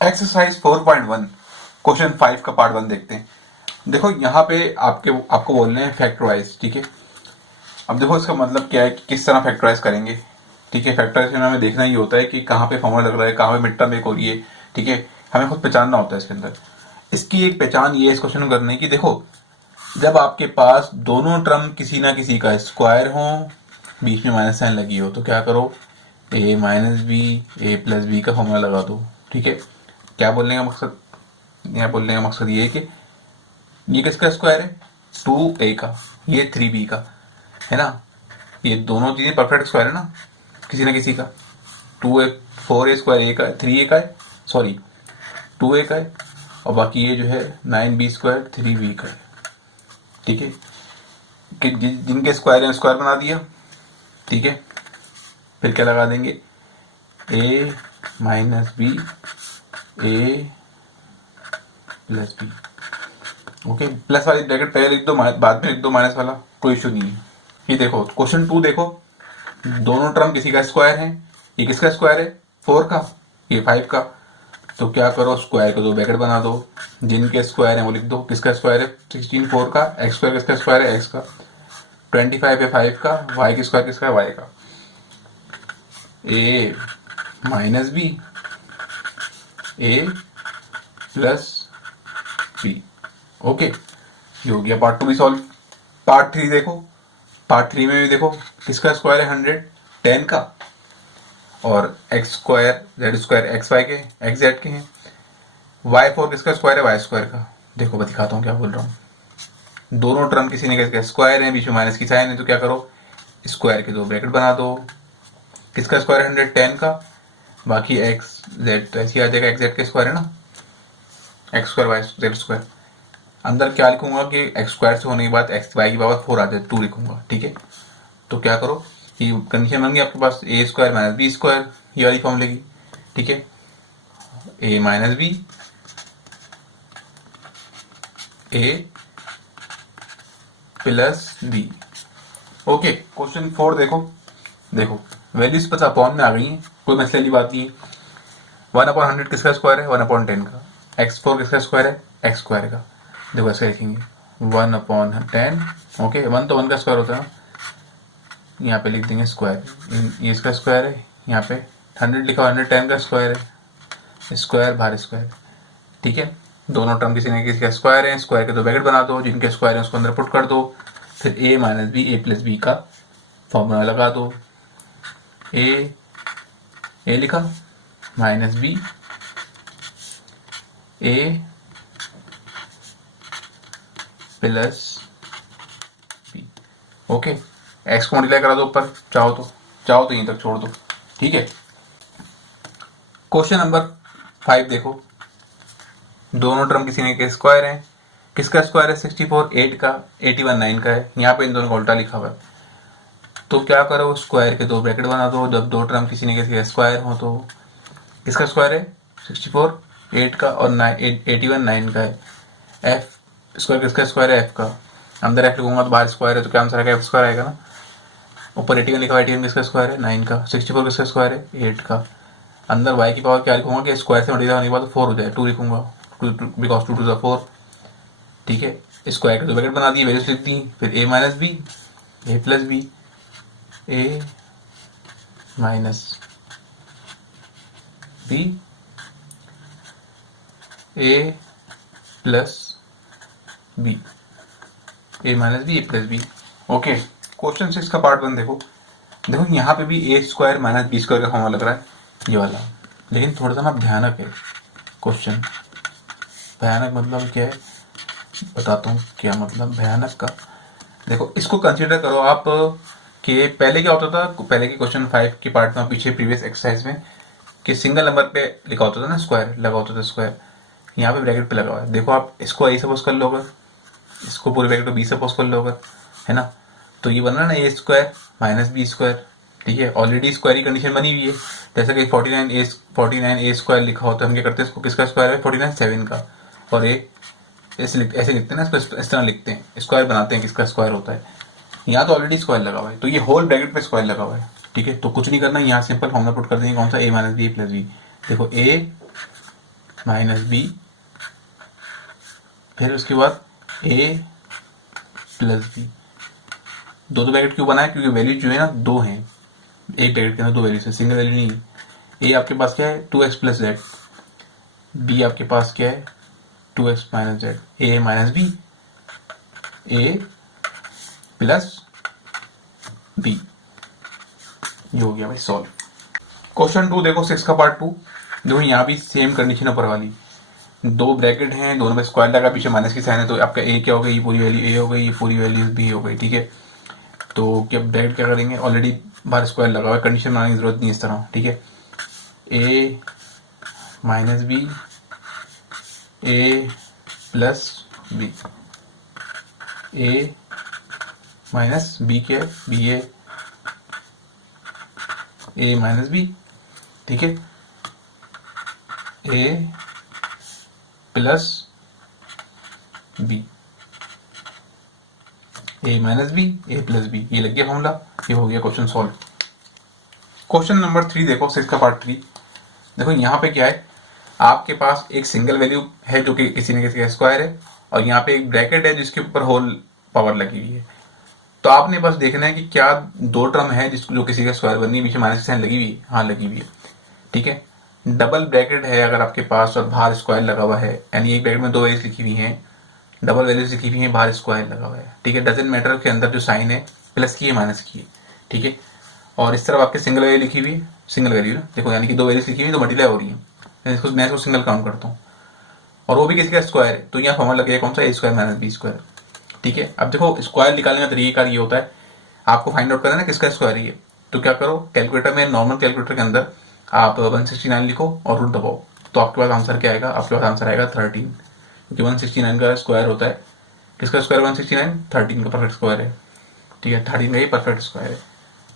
Exercise 4.1 question 5 का part 1 देखते हैं। देखो यहाँ पे आपको बोलने हैं फैक्टराइज, ठीक है। अब देखो इसका मतलब क्या है कि किस तरह फैक्टराइज करेंगे, ठीक है। फैक्टराइज में हमें देखना ही होता है कि कहाँ पे फॉर्मूला लग रहा है, कहाँ पे मिड टर्म एक हो रही है, ठीक है। हमें खुद पहचानना होता है इसके अंदर। इसकी एक पहचान ये है इस क्वेश्चन को करने की। देखो जब आपके पास दोनों टर्म किसी ना किसी का स्क्वायर हो, बीच में माइनस साइन लगी हो, तो क्या करो, ए minus B A plus B का फॉर्मूला लगा दो, ठीक है। क्या बोलने का मकसद, यहाँ बोलने का मकसद ये है कि ये किसका स्क्वायर है, 2a का, ये 3b का, है ना। ये दोनों चीजें परफेक्ट स्क्वायर है ना किसी ना किसी का। 2a 4a स्क्वायर ए का, 3a का है, सॉरी 2a का है, और बाकी ये जो है 9b स्क्वायर 3b का है, ठीक है। कि जिनके स्क्वायर है स्क्वायर बना दिया, ठीक है। फिर क्या लगा देंगे, a minus B A plus B, okay. Plus वाली ब्रैकेट पहले लिख दो, बाद में लिख दो माइनस वाला, कोई इशू नहीं है। ये देखो क्वेश्चन 2 देखो, दोनों टर्म किसी का स्क्वायर है। ये किसका स्क्वायर है, 4 का, ये 5 का। तो क्या करो, स्क्वायर को दो ब्रैकेट बना दो, जिनके स्क्वायर है वो लिख दो। किसका स्क्वायर है 16 4 का, एक्स स्क्वायर किसका स्क्वायर है, एक्स का। 25 है 5 का, वाई की स्क्वायर किसका है, वाई का। ए minus B A plus B, okay. ये हो गया पार्ट 2 भी सॉल्व। पार्ट 3 देखो, पार्ट 3 में भी देखो किसका स्क्वायर है 110 का, और x square z square x y के एक्स जेड के हैं। वाई 4 किसका स्क्वायर है, वाई स्क्वायर का। देखो मैं दिखाता हूँ क्या बोल रहा हूँ। दोनों टर्म किसी ने किसका स्क्वायर है, बीच में माइनस की साइन है, तो क्या करो, स्क्वायर के दो ब्रैकेट बना दो। किसका स्क्वायर 110 का, बाकी एक्स जेड ऐसे आ जाएगा, एक्स जेड के स्क्वायर है ना, x square y z square. अंदर क्या लिखूंगा कि एक्स स्क्वायर से होने के बाद एक्स वाई की पावर 4 आ जाए, 2 लिखूंगा, ठीक है। तो क्या करो, ये कंडीशन बन गई आपके पास, ए स्क्वायर माइनस बी स्क्वायर, ये वाली फॉर्म लेगी, ठीक है। ए minus B A plus B, okay. Question 4 देखो, देखो वैल्यूज पता अपॉन में आ गई हैं, कोई मसले की बात नहीं है। 1/100 किसका स्क्वायर है, 1/10 का। x4 किसका स्क्वायर है, एक्स स्क्वायर का। देखो ऐसे लिखेंगे 1/10, ओके। 1 तो 1 का स्क्वायर होता है ना, यहाँ पे लिख देंगे स्क्वायर, ये इसका स्क्वायर है, यहाँ पे 100 लिखा, 110 का स्क्वायर है, स्क्वायर बाहर स्क्वायर, ठीक है। दोनों टर्म किसी न किसी का स्क्वायर है, स्क्वायर के दो ब्रैकेट बना दो, जिनके स्क्वायर है उसको अंदर पुट कर दो। फिर ए minus B A plus B का फॉर्मूला लगा दो। ए लिखा minus B A plus B, okay. X को मल्टीप्लाई करा दो ऊपर, चाहो तो यहीं तक छोड़ दो, ठीक है। क्वेश्चन नंबर 5 देखो, दोनों टर्म किसी ने के स्क्वायर है। किसका स्क्वायर है 64 8 का, 81 9 का है। यहाँ पे इन दोनों का उल्टा लिखा हुआ है, तो क्या करो, स्क्वायर के दो ब्रैकेट बना दो। जब दो टर्म किसी ने किसी स्क्वायर हो, तो किसका स्क्वायर है 64 8 का, और 81 9 का है। एफ स्क्वायर किसका स्क्वायर है, एफ का। अंदर एफ लिखूंगा तो बाहर स्क्वायर है, तो क्या आंसर आएगा, एफ स्क्वायर आएगा ना। ऊपर 81 लिखा हुआ, 81 किसका स्क्वायर है 9 का, 64 किसका स्क्वायर है 8 का। अंदर y की पावर क्या लिखूंगा कि स्क्वायर से मल्टीप्लाई होने के बाद 4 हो जाए, 2 लिखूंगा, बिकॉज 2 टू 4, ठीक है। स्क्वायर के दो ब्रैकेट बना दिए, वैल्यूज लिख दी। फिर a minus B A plus B, A minus B A plus B, A minus B A plus B, okay. Question 6 का पार्ट 1 देखो, देखो यहाँ पे भी A square minus B square का फॉर्मूला लग रहा है, ये वाला। लेकिन थोड़ा सा ना भयानक है क्वेश्चन। भयानक मतलब क्या है, बताता हूँ क्या मतलब भयानक का। देखो इसको कंसीडर करो आप कि पहले क्या होता था, पहले के क्वेश्चन 5 के पार्ट में, पीछे प्रीवियस एक्सरसाइज में, कि सिंगल नंबर पे लिखा होता था ना, स्क्वायर लगा होता था स्क्वायर, यहाँ पे ब्रैकेट पे लगा हुआ है। देखो आप इसको ए सपोज कर लो, अगर इसको पूरे ब्रैकेट को बी सपोज कर लो अगर, है ना, तो ये बन रहा है ना ए स्क्वायर माइनस बी स्क्वायर, ठीक है। ऑलरेडी स्क्वायर की कंडीशन बनी हुई है, जैसे कि 49 ए स्क्वायर लिखा होता है, हम क्या करते हैं, इसको किसका स्क्वायर है 49 7 का, और ए ऐसे लिखते हैं ना, इसको इस तरह लिखते हैं, स्क्वायर बनाते हैं, किसका स्क्वायर होता है। यहाँ तो ऑलरेडी स्क्वायर लगा हुआ है, तो ये होल ब्रैकेट पे स्क्वायर लगा हुआ है, ठीक है। तो कुछ नहीं करना, यहाँ सिंपल फॉर्मूला पुट कर देंगे, कौन सा, ए minus B A plus B. देखो ए माइनस बी, फिर उसके बाद ए प्लस बी। दो ब्रैकेट क्यों बनाया? क्योंकि वैल्यू जो है ना दो हैं, एक ब्रैकेट के अंदर दो वैल्यू है, सिंगल वैल्यू नहीं है। ए आपके पास क्या है? 2x plus Z. बी आपके पास क्या है? 2x minus Z. A minus B, A plus B. ये हो गया भाई सॉल्व। क्वेश्चन 2 देखो, 6 का पार्ट 2। देखो यहाँ भी सेम कंडीशन ऊपर वाली, दो ब्रैकेट हैं, दोनों में स्क्वायर लगा, पीछे माइनस की साइन है, तो आपका ए क्या हो गई? ये पूरी वैल्यू ए हो गई, ये पूरी वैल्यू बी हो गई। ठीक है, तो क्या ब्रैकेट क्या करेंगे? ऑलरेडी बाहर स्क्वायर लगा हुआ है, कंडीशन बनाने की जरूरत नहीं इस तरह। ठीक है, ए minus B, A plus B, A minus B क्या है? B A minus B. ठीक है, ए plus B, A minus B, A plus B, ये लग गया फॉर्मूला। ये हो गया क्वेश्चन सॉल्व। क्वेश्चन नंबर 3 देखो, 6 का पार्ट 3। देखो यहाँ पे क्या है, आपके पास एक सिंगल वैल्यू है जो कि किसी न किसी का स्क्वायर है, और यहाँ पे एक ब्रैकेट है जिसके ऊपर होल पावर लगी हुई है। तो आपने बस देखना है कि क्या दो टर्म है जिसको जो किसी का स्क्वायर बननी है, पीछे माइनस की साइन लगी हुई है? हाँ लगी हुई है। ठीक है, डबल ब्रैकेट है अगर आपके पास और बाहर स्क्वायर लगा हुआ है, यानी एक ब्रैकेट में दो वैल्यूज लिखी हुई हैं, डबल वैल्यूज लिखी हुई है, बाहर स्क्वायर लगा हुआ है। ठीक है, डजंट मैटर के अंदर जो साइन है प्लस की है माइनस की है। ठीक है, और इस तरफ आपके सिंगल वैल्यू लिखी हुई है, सिंगल वैल्यू ना देखो, यानी कि दो वैल्यूज लिखी हुई है तो मल्टीप्लाई हो रही है, मैं इसको सिंगल काउंट करता हूँ, और वो भी किसी का स्क्वायर है, तो यहाँ फॉर्मूला लगेगा कौन सा? ए स्क्वायर माइनस बी स्क्वायर। ठीक है, अब देखो स्क्वायर निकालने का तरीका ये होता है, आपको फाइंड आउट करना है ना किसका स्क्वायर है ये। तो क्या करो, कैलकुलेटर में, नॉर्मल कैलकुलेटर के अंदर आप 169 लिखो और रूट दबाओ, तो आपके पास आंसर क्या आएगा? आपके पास आंसर आएगा 13, क्योंकि 169 का स्क्वायर होता है, किसका स्क्वायर? 169, 13 का परफेक्ट स्क्वायर है। ठीक है, 13 का ही परफेक्ट स्क्वायर है,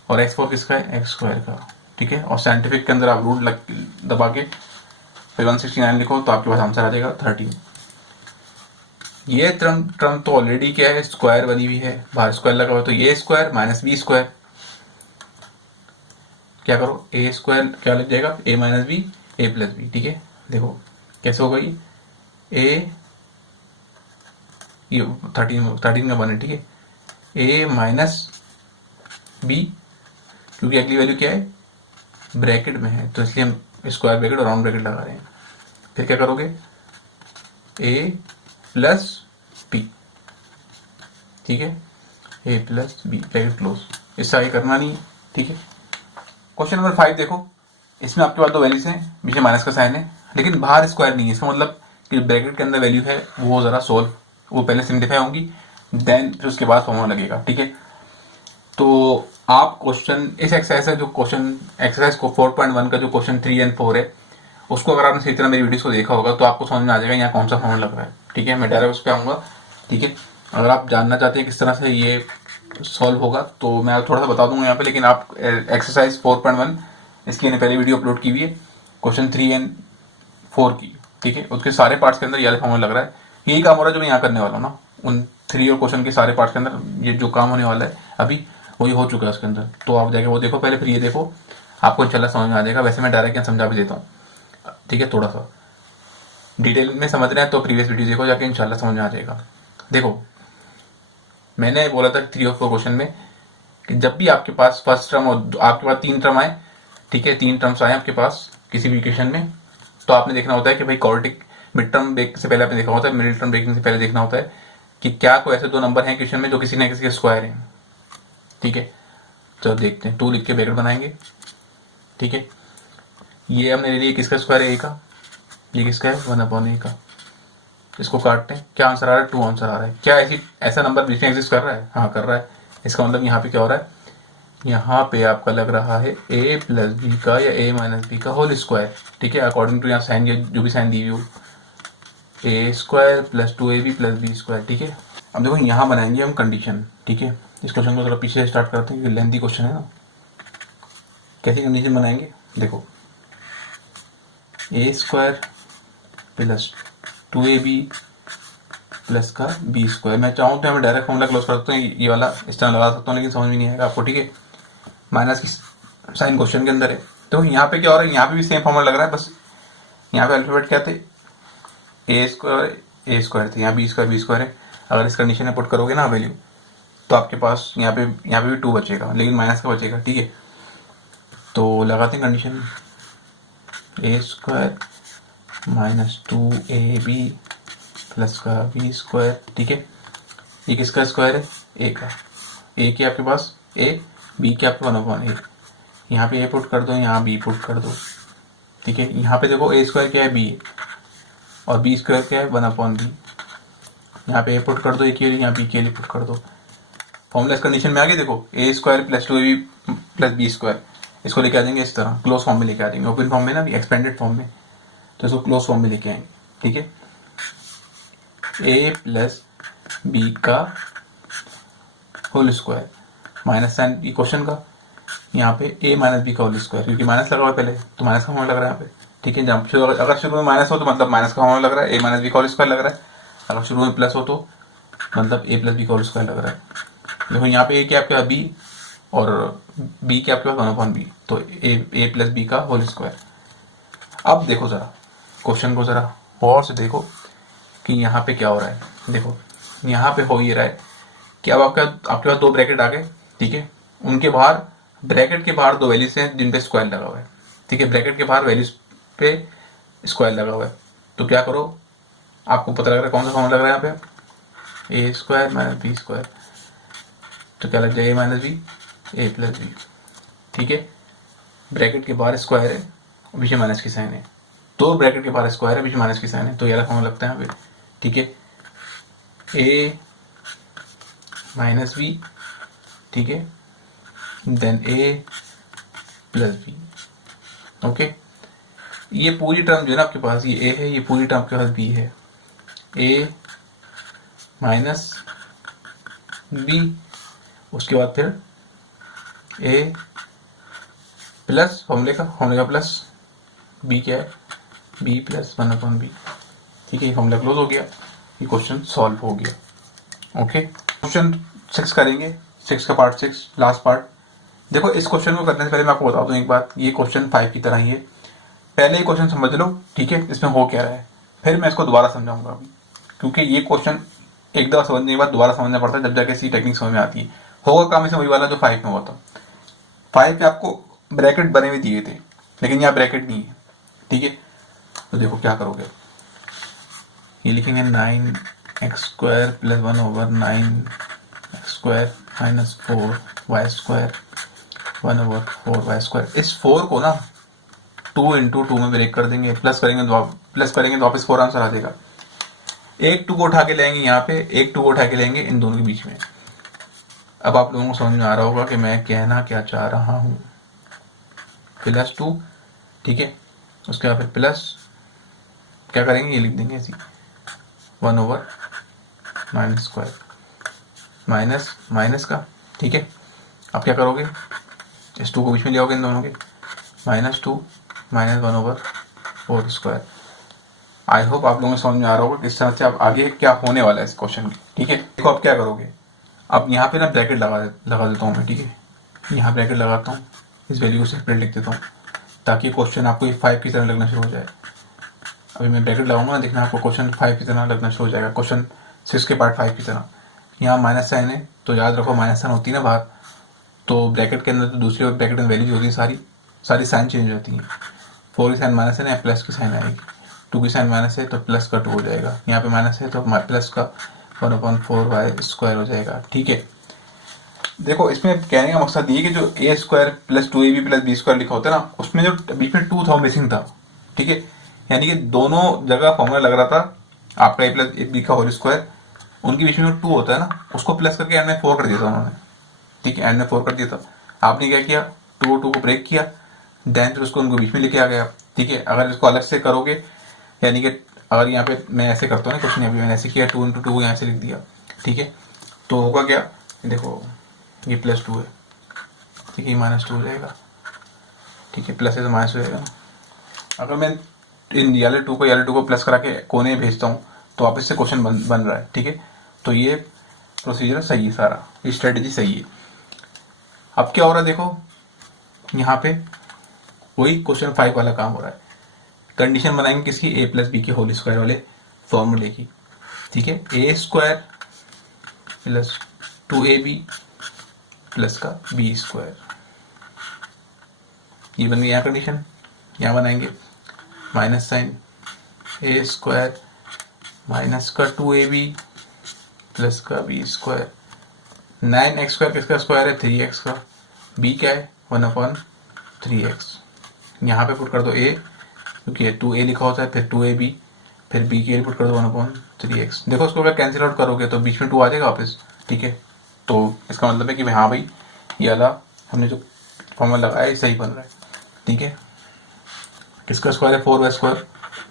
और x4 किसका है? एक्स स्क्वायर का। ठीक है, और साइंटिफिक के अंदर आप रूट दबा के फिर 169 लिखो तो आपके पास आंसर आ जाएगा 13। ये टर्म तो ऑलरेडी क्या है? स्क्वायर बनी हुई है, बाहर स्क्वायर लगा हुआ, तो ए स्क्वायर माइनस बी स्क्वायर। क्या करो, ए स्क्वायर क्या लग जाएगा? ए minus B, A plus B. ठीक है, देखो कैसे हो गई? ए ये 13 का बने। ठीक है, ए माइनस बी, क्योंकि अगली वैल्यू क्या है? ब्रैकेट में है, तो इसलिए हम स्क्वायर ब्रैकेट और राउंड ब्रैकेट लगा रहे हैं। फिर क्या करोगे? ए प्लस बी। ठीक है, ए प्लस बी, ब्रैकेट क्लोज, इससे आगे करना नहीं है। ठीक है, क्वेश्चन नंबर 5 देखो, इसमें आपके पास दो वैल्यूज हैं, पीछे माइनस का साइन है, लेकिन बाहर स्क्वायर नहीं है, इसका मतलब कि ब्रैकेट के अंदर वैल्यू है वो जरा सोल्व, वो पहले सिम्प्लीफाई होंगी, देन फिर उसके बाद फॉर्मूला लगेगा। ठीक है, तो आप क्वेश्चन इस एक्सरसाइज का जो क्वेश्चन एक्सरसाइज को 4.1 का जो क्वेश्चन 3 और 4 है, उसको अगर आपने सही तरह मेरी वीडियोस को देखा होगा तो आपको समझ में आ जाएगा यहाँ कौन सा फॉर्मूला लग रहा है। ठीक है, मैं डायरेक्ट उस पर आऊँगा। ठीक है, अगर आप जानना चाहते हैं किस तरह से ये सॉल्व होगा तो मैं थोड़ा सा बता दूंगा यहाँ पे, लेकिन आप एक्सरसाइज 4.1 इसकी मैंने पहले वीडियो अपलोड की हुई है, क्वेश्चन 3 और 4 की। ठीक है, उसके सारे पार्ट्स के अंदर ये फॉर्मूला लग रहा है, यही काम हो रहा है जो मैं यहाँ करने वाला हूँ ना, उन 3 और क्वेश्चन के सारे पार्ट्स के अंदर ये जो काम होने वाला है अभी वही हो चुका है उसके अंदर। तो आप जाके वो देखो पहले, फिर ये देखो, आपको इंशाल्लाह समझ में आ जाएगा। वैसे मैं डायरेक्ट यहाँ समझा भी देता हूँ, ठीक है, थोड़ा सा डिटेल में समझ रहे हैं तो प्रीवियस वीडियो देखो जाके, इंशाल्लाह समझ में आ जाएगा। देखो मैंने बोला था 3 और 4 क्वेश्चन में कि जब भी आपके पास फर्स्ट टर्म और आपके पास 3 टर्म आए, ठीक है, 3 टर्म्स आए आपके पास किसी भी इक्वेशन में, तो आपने देखना होता है कि भाई क्वाड्रेटिक मिड टर्म ब्रेक से पहले आपने देखा होता है, मिडिल टर्म ब्रेकिंग से पहले देखना होता है कि क्या कोई ऐसे दो नंबर हैं इक्वेशन में जो किसी न किसी के स्क्वायर हैं। ठीक है, तो देखते हैं, 2 लिख के ब्रैकेट बनाएंगे। ठीक है, ये हमने ले लिया किसका स्क्वायर है? ए का। ये किसका है? 1/a का। इसको काटते हैं, क्या आंसर आ रहा है? 2 आंसर आ रहा है। क्या ऐसा नंबर बीच में एग्जिस्ट कर रहा है? हाँ कर रहा है। इसका मतलब यहाँ पे क्या हो रहा है? यहाँ पे आपका लग रहा है a प्लस बी का या a माइनस बी का होल स्क्वायर। ठीक है, अकॉर्डिंग टू यहाँ साइन जो भी साइन दी हुई हो, a square plus 2ab plus B square. ठीक है, अब देखो यहाँ बनाएंगे हम कंडीशन। ठीक है, इस क्वेश्चन को थोड़ा पीछे स्टार्ट करते हैं क्योंकि लेंथी क्वेश्चन है ना। कैसी कंडीशन बनाएंगे? देखो a square plus 2ab plus का बी स्क्वायर। मैं चाहूँ तो मैं डायरेक्ट फॉर्मूला क्लोज कर सकता हूँ, ये वाला इस तरह लगा सकता हूँ, लेकिन समझ में नहीं आएगा आपको। ठीक है, माइनस की साइन क्वेश्चन के अंदर है, तो यहाँ पे क्या हो रहा है? यहाँ पे भी सेम फॉर्मूला लग रहा है, बस यहाँ पे अल्फाबेट क्या थे? ए स्क्वायर थी, यहाँ बी स्क्वायर है। अगर इस कंडीशन में पुट करोगे ना वैल्यू, तो आपके पास यहाँ पे भी 2 बचेगा, लेकिन माइनस का बचेगा, ठीक है। तो लगाते हैं कंडीशन, ए स्क्वायर माइनस 2ab प्लस का बी स्क्वायर, ठीक है। ये किसका स्क्वायर है? ए का। ए के आपके पास ए, बी के आपके 1/a। यहाँ पे ए पुट कर दो, यहाँ बी पुट कर दो, ठीक है। यहाँ पे देखो ए स्क्वायर क्या है? बी है, और बी स्क्वायर क्या है? 1/b। यहाँ पे ए पुट कर दो ए के लिए, यहाँ बी के लिए पुट कर दो। फॉर्मूला इस कंडीशन में आ गया। देखो A square plus 2ab plus B square, इसको लेके आ जाएंगे इस तरह, क्लोज फॉर्म में लेके आ जाएंगे, ओपन फॉर्म में ना, एक्सपेंडेड फॉर्म में, तो इसको क्लोज फॉर्म में लेके आएंगे, ठीक है। ए प्लस बी का होल स्क्वायर माइनस साइन ई क्वेश्चन का, यहाँ पे ए माइनस बी का होल स्क्वायर, क्योंकि माइनस लगा हुआ है पहले, तो माइनस का फॉर्मूला लग रहा है यहाँ पे, ठीक है। जब अगर शुरू में माइनस हो तो मतलब माइनस का फॉर्मूला लग रहा है, ए माइनस बी का होल स्क्वायर लग रहा है। अगर शुरू में प्लस हो तो मतलब ए प्लस बी का होल स्क्वायर लग रहा है। देखो यहाँ पे ए क्या आपके पास बी, और बी क्या आपके पास 1/b, तो ए प्लस बी का होल स्क्वायर। अब देखो जरा क्वेश्चन को जरा गौर से देखो कि यहाँ पे क्या हो रहा है। देखो यहाँ पे हो ये रहा है कि अब आपके पास 2 ब्रैकेट आ गए, ठीक है। उनके बाहर, ब्रैकेट के बाहर 2 वैल्यूज हैं जिन पे स्क्वायर लगा हुआ है, ठीक है। ब्रैकेट के बाहर वैल्यूज पे स्क्वायर लगा हुआ है, तो क्या करो, आपको पता लग रहा है कौन सा फॉर्मूला लग रहा है यहाँ पे? ए स्क्वायर माइनस बी स्क्वायर, तो क्या लग जाए? ए minus B, A plus B, ठीक है। ब्रैकेट के बाहर स्क्वायर है, पीछे माइनस की साइन है, तो ब्रैकेट के बाहर स्क्वायर है, पीछे माइनस की साइन है, तो ये वाला फॉर्मूला लगता है यहाँ पे, ठीक है। ए माइनस बी, ठीक है, देन ए प्लस बी, ओके। ये पूरी टर्म जो है ना आपके पास, ये ए है, ये पूरी टर्म आपके पास बी है। ए माइनस बी, उसके बाद फिर ए प्लस फॉर्मूले का प्लस बी क्या है? बी प्लस 1/b, ठीक है। ये फॉर्मूला क्लोज हो गया, ये क्वेश्चन सॉल्व हो गया, ओके। क्वेश्चन 6 करेंगे, 6 का पार्ट 6, लास्ट पार्ट। देखो इस क्वेश्चन को करने से पहले मैं आपको बता दूं एक बात, ये क्वेश्चन 5 की तरह ही है। पहले ये क्वेश्चन समझ लो, ठीक है, इसमें हो क्या रहा है, फिर मैं इसको दोबारा समझाऊंगा अभी, क्योंकि ये क्वेश्चन एक दफा समझने के बाद दोबारा समझना पड़ता है, जब जाके इसी टेक्निक समझ में आती है। होगा काम इसमें वही वाला जो 5 में हुआ था। 5 में आपको ब्रैकेट बने हुए दिए थे, लेकिन यहाँ ब्रैकेट नहीं है, ठीक है। तो देखो क्या करोगे, ये लिखेंगे 9x² plus 1/9x² minus 4y² 1/4y²। इस 4 को ना 2 × 2 में ब्रेक कर देंगे, प्लस करेंगे तो वापस 4 आंसर आ जाएगा। एक 2 को उठा के लेंगे यहाँ पे, एक 2 को उठा के लेंगे इन दोनों के बीच में। अब आप लोगों को समझ में आ रहा होगा कि मैं कहना क्या चाह रहा हूँ। +2, ठीक है, उसके बाद फिर प्लस क्या करेंगे, ये लिख देंगे ऐसी 1/9² माइनस माइनस का, ठीक है। अब क्या करोगे, इस 2 को बीच में ले आओगे इन दोनों के, -2 माइनस 1/4²। आई होप आप लोगों को समझ में आ रहा होगा किस तरह से आप आगे क्या होने वाला है इस क्वेश्चन की, ठीक है। देखो अब क्या करोगे, अब यहाँ पे ना ब्रैकेट लगा देता हूँ मैं, ठीक है। यहाँ ब्रैकेट लगाता हूँ, इस वैल्यू को सेपरेट लिख देता हूँ, ताकि क्वेश्चन आपको 5 की तरह लगना शुरू हो जाए। अभी मैं ब्रैकेट लगाऊंगा, देखना आपको क्वेश्चन 5 की तरह लगना शुरू हो जाएगा, क्वेश्चन 6 के पार्ट 5 की तरह। यहाँ माइनस साइन है, तो याद रखो माइनस साइन होती है ना बाहर, तो ब्रैकेट के अंदर तो दूसरी ब्रैकेट में वैल्यूज होती है, सारी साइन चेंज होती हैं। 4 की साइन माइनस है ना, प्लस की साइन आएगी। 2 की साइन माइनस है तो प्लस का 2 हो जाएगा, यहाँ पे माइनस है तो प्लस का 1/4y² हो जाएगा, ठीक है। देखो इसमें कहने का मकसद ये कि जो a² plus 2ab plus b² लिखा होता है ना, उसमें जो बीच में 2 था मिसिंग था, ठीक है। यानी कि दोनों जगह फॉर्मूला लग रहा था आपका a प्लस b का होल स्क्वायर, उनके बीच में जो 2 होता है ना, उसको प्लस करके एंड में 4 कर दिया था उन्होंने, ठीक है, एंड में 4 कर दिया था। आपने क्या किया, 2 को ब्रेक किया, देन फिर उसको उनको बीच में लेके आ गया, ठीक है। अगर इसको अलग से करोगे, यानी कि अगर यहाँ पे मैं ऐसे करता हूँ ना क्वेश्चन, अभी मैंने ऐसे किया 2 × 2 यहाँ से लिख दिया, ठीक है। तो होगा क्या, देखो ये +2 है, ठीक है, ये -2 हो जाएगा, ठीक है, प्लस है तो माइनस हो जाएगा ना। अगर मैं इन वाले 2 को प्लस करा के कोने में भेजता हूँ तो वापस से क्वेश्चन बन रहा है, ठीक है। तो ये प्रोसीजर सही है, सारा ये स्ट्रेटेजी सही है। अब क्या हो रहा है, देखो यहाँ पे वही क्वेश्चन 5 वाला काम हो रहा है। कंडीशन बनाएंगे किसकी, a प्लस बी के होल स्क्वायर वाले फॉर्मूले की, ठीक है। ए स्क्वायर प्लस 2ab प्लस का बी स्क्वायर, ये बन गई यहाँ कंडीशन। यहाँ बनाएंगे माइनस साइन ए स्क्वायर माइनस का 2ab प्लस का बी स्क्वायर। 9x स्क्वायर किसका स्क्वायर है? 3x का। b क्या है? 1/3x। यहाँ पे पुट कर दो a, क्योंकि 2a लिखा होता है, फिर 2ab, फिर b के लिए पुट कर दो 1/3x। देखो उसको अगर कैंसिल आउट करोगे तो बीच में 2 आ जाएगा वापस, ठीक है। तो इसका मतलब है कि हाँ भाई ये वाला हमने जो फॉर्मूला लगाया है सही बन रहा है, ठीक है। किसका स्क्वायर है? 4y स्क्वायर,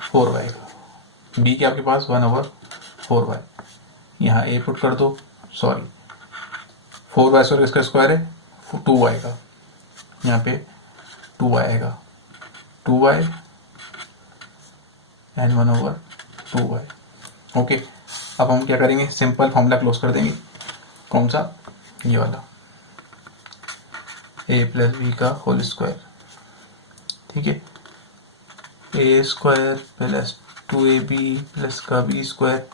4y का। b के आपके पास 1/4y। यहाँ a पुट कर दो, सॉरी 4y स्क्वायर किसका स्क्वायर है? 2y का। यहाँ पे 2y आएगा, 2y एंड 1/2y। ओके, अब हम क्या करेंगे? सिंपल फॉर्मूला क्लोज कर देंगे। कौन सा? ये वाला, a प्लस बी का होल स्क्वायर, ठीक है। ए स्क्वायर प्लस 2ab प्लस का बी स्क्वायर,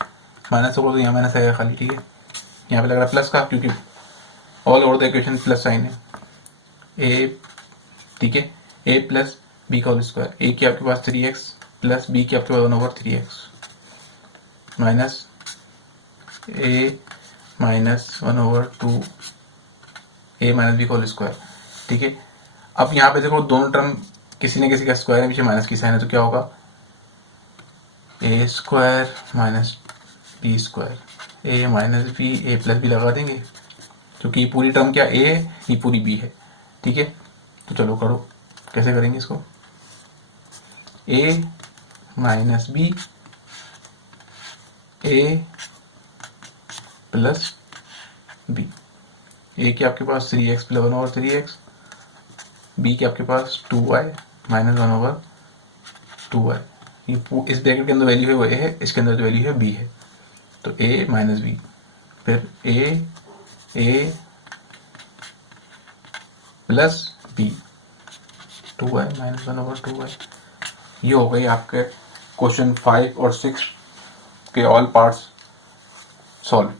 माइनस होगा तो यहाँ माइनस आएगा खाली, ठीक है। यहाँ पे लग रहा है प्लस का, क्योंकि all over the equation plus sign है। ए, ठीक है, ए प्लस बी का होल स्क्वायर। ए की आपके पास 3x प्लस बी की आपके पास 1/3x माइनस ए माइनस 1/2 ए माइनस बी का होल स्क्वायर, ठीक है। अब यहाँ पे देखो दोनों टर्म किसी न किसी का स्क्वायर है, पीछे माइनस की साइन है, तो क्या होगा? ए square minus B square, A minus B, A plus B लगा देंगे, क्योंकि ये पूरी टर्म क्या ए है, ये पूरी बी है, ठीक है। तो चलो करो, कैसे करेंगे इसको? ए minus B, A plus B. ए के आपके पास 3x प्लस 1/3x, बी के आपके पास 2y माइनस 1/2y। इस ब्रैकेट के अंदर वैल्यू है वो ए है, इसके अंदर जो वैल्यू है बी है, तो ए माइनस बी, फिर ए plus B, 2y minus 1/2y। ये हो गई आपके क्वेश्चन 5 और 6 के ऑल पार्ट्स सॉल्व।